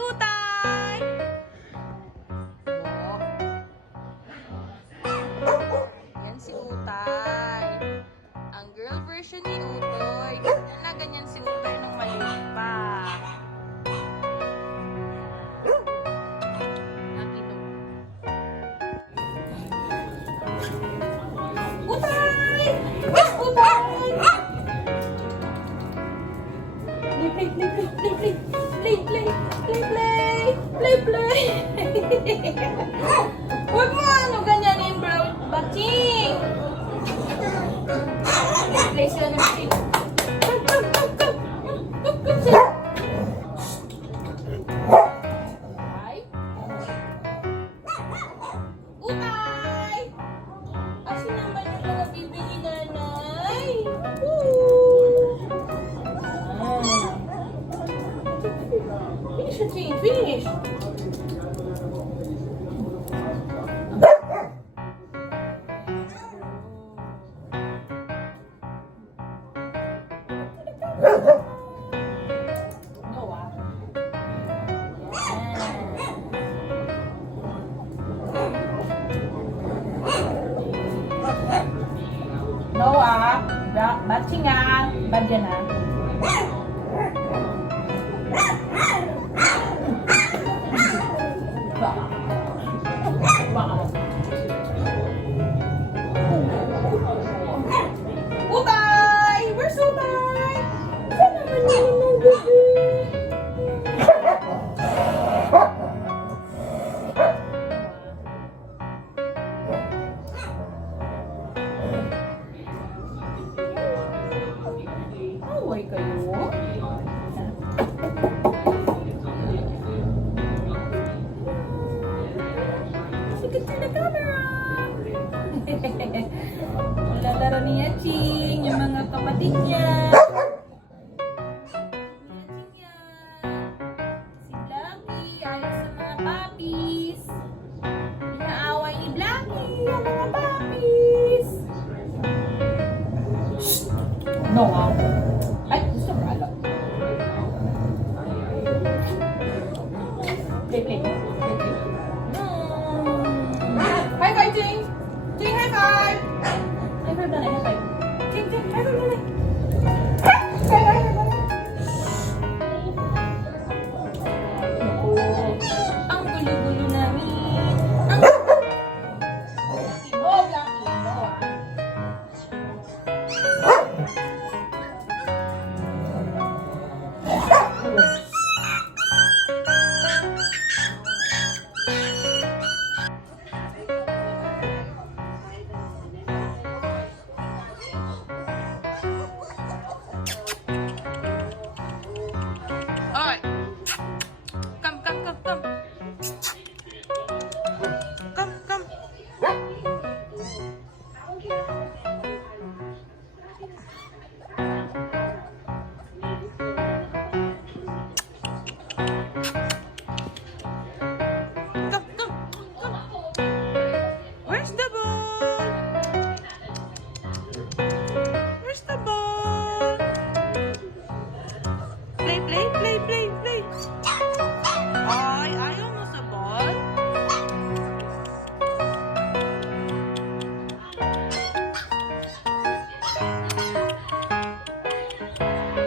Utay! Yan si Utay. Ang girl version ni Utoy. Ganyan si Utay nung maliit pa. Utay! Utay! Play. Huwag mo ganyanin, bro. Bating! Play sila ng play. Utay! Asin naman yung mga bibili, nanay? Finish your chain, finish! Noah, matching nga, bagyan na. Utay! Where's Utay? Saan naman yun ang gabi? Away kayo? Sikat sa camera! Lalaro niya, Ching, yung mga kapatid niya. Si Blackie, ayaw sa mga puppies. Inaaway ni Blackie, ang mga puppies. No, ay, gusto ko alam. Play. No. High five, Ching! Ching, high five! High five na, high five. Ching, high five na. Ang gulo-gulo namin. Blackie, no, Alright. Come. Come. Come. Where's the ball? Where's the ball? Play. Ay, ayaw mo sa ball?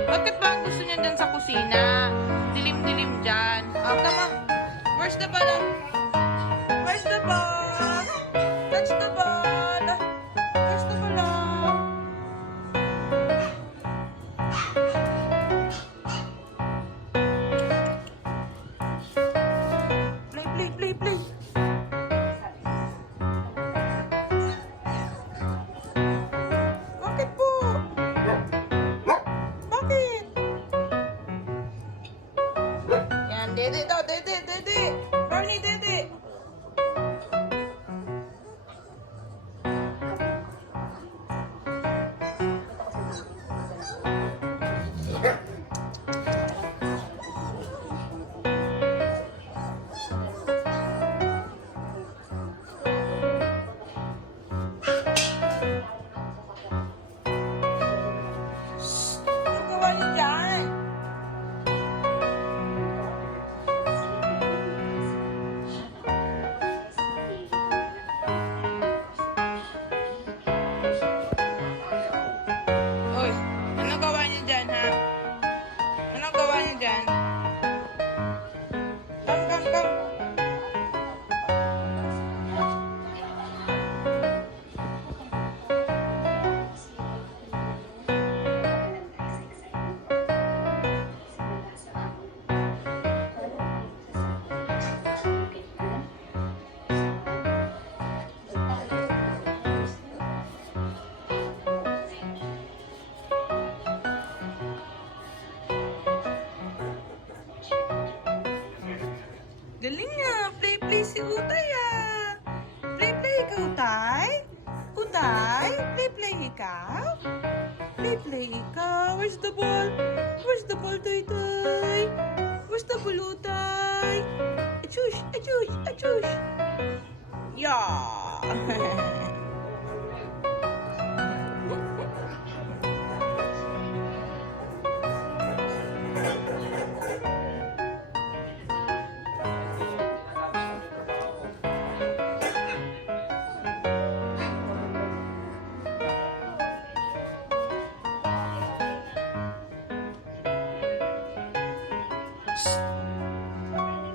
Bakit ba ang gusto niya dyan sa kusina? Dilim-dilim dyan. Oh, come on. Where's the ball? Where's the ball? Touch the ball. Where's the ball? Play. Bakit po? Bakit? Yan, dede daw, dede. Barney, dede. Ano gawa niyo dyan? Bulutay? Play ikaw? Play ikaw? Where's the ball? Where's the ball, Toy? Where's the bulutay? Achush! Achush! Achush! Yeah!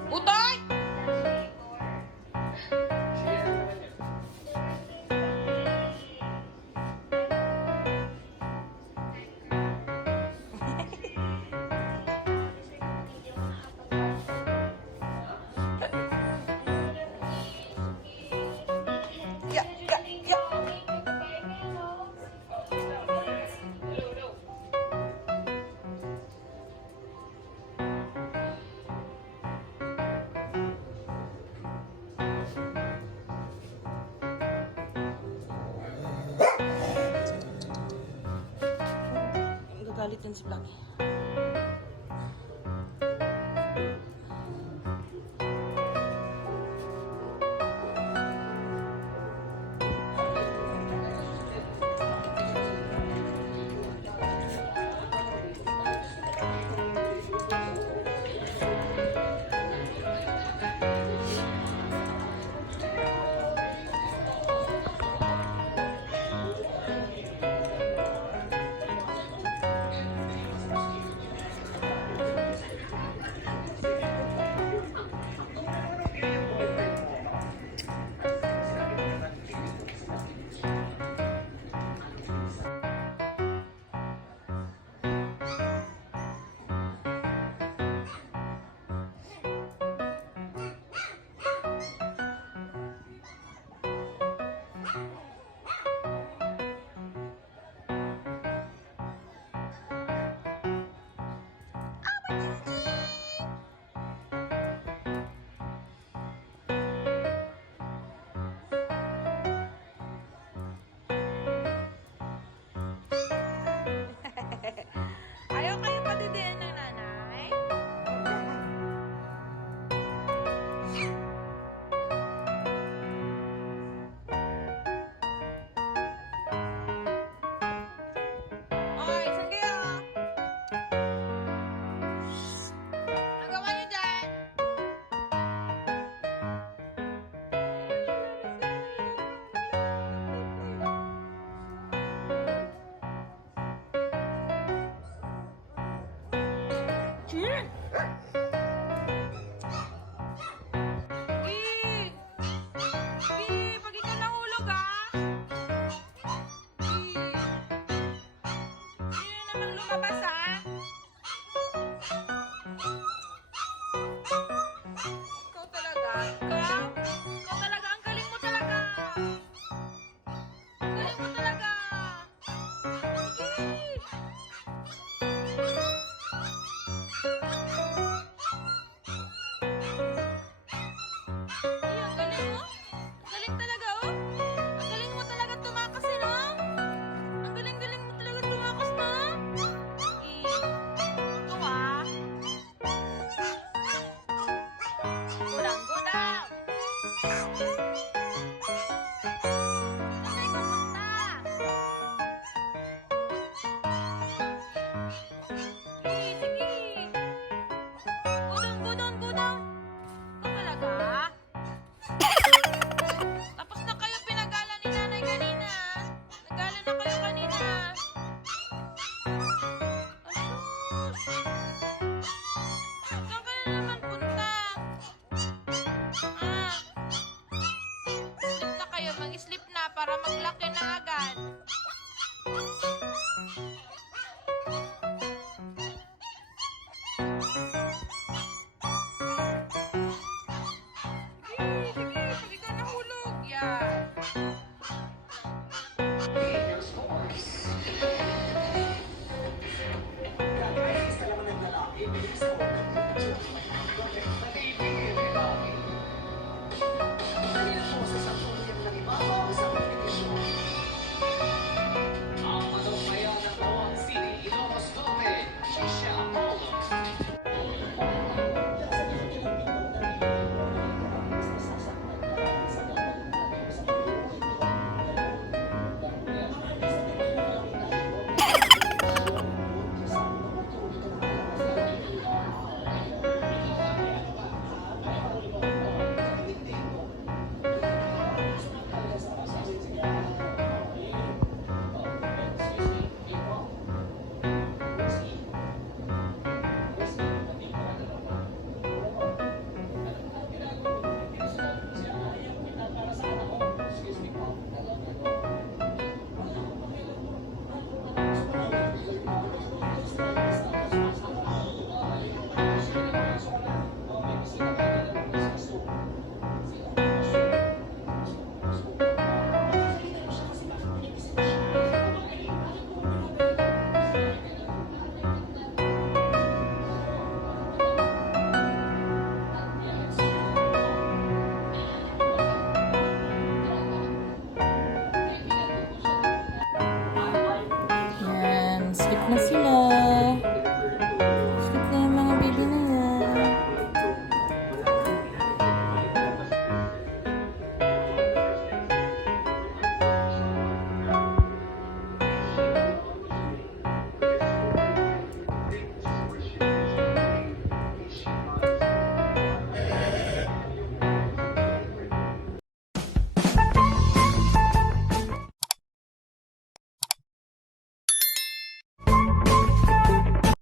Utoy! Ya, ya, ya. Gagalit yan si Blackie. Ayaw kayo patidihan ng nanay? Oy, saan kayo? Ang gawa niyo dyan? Cheer! Pag ikaw nahulog Hindi na naman lumabas Ikaw talaga? Ikaw talaga? Ang galing mo talaga! Ang galing mo talaga! Ang galing mo? Ang galing talaga, oh! Ang galing mo talaga tumakas, no? Ang galing mo talaga tumakas, no? Ikaw, Gudang! Saan kayo pupunta? Sige! Gudang! Ikaw talaga? Tapos na kayo pinagala ni nanay kanina. Nagala na kayo kanina. Asus! Saan ka na naman punta? Sleep na kayo. Mag-sleep na para maglaki na